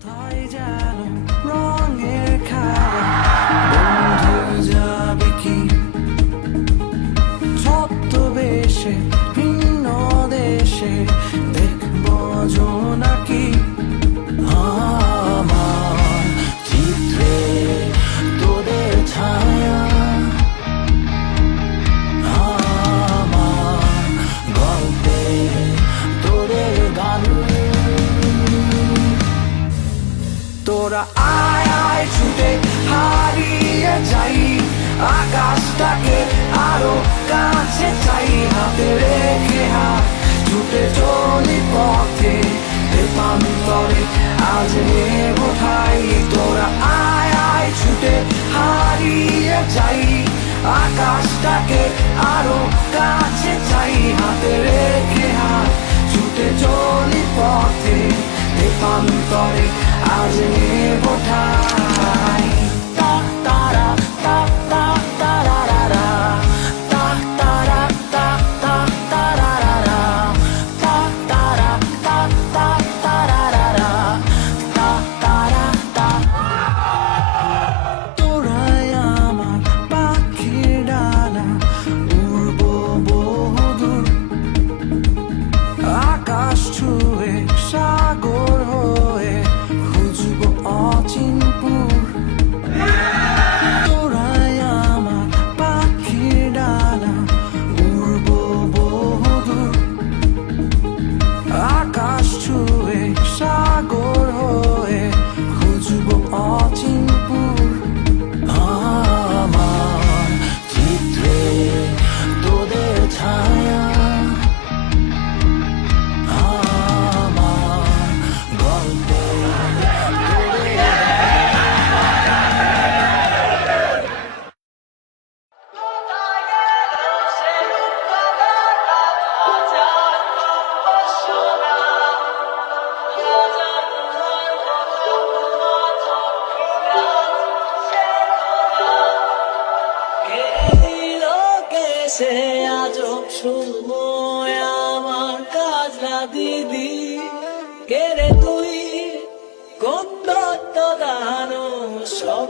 কথায় যেন রঙের খেলা বন্ধু যাবে কি ছদ্মবেশে ভিন্ন দেশে দেখবো জোনাকি আমার চিত্রে তোদের ছায়া আমার গল্পে তোদের গান তোরা আয় আয় ছুটে হারিয়ে যাই আকাশটাকে আরো কাছে চাই হাতে রেখে হাত ছুটে চলি পথে দেবান্তরে আজ নেব ঠাই তোরা আয় আয় ছুটে হারিয়ে যাই আকাশটাকে আরো কাছে চাই হাতে রেখে হাত ছুটে চলি পথে দেবান্তরে আজ নেব ঠাই তা তারা তা তা তারারা তা তারা তা তা তারারা তা তারা তা তা তারারা তা তারা তা তোরাই আমার পাখির ডানা উড়বো বহুদূর আকাশ ছুঁয়ে সাগর হয়ে খুঁজবো অচিনপুর তোরাই আমার পাখির ডানা উড়বো বহুদূর আকাশ ছুঁয়ে সাগর হয়ে খুঁজবো অচিনপুর আমার চিত্রে তোদের ছায়া আমার গল্পে সে আজব সময় আমার কাজলা দিদি কে রে তুই কোন দত্ত দানো সব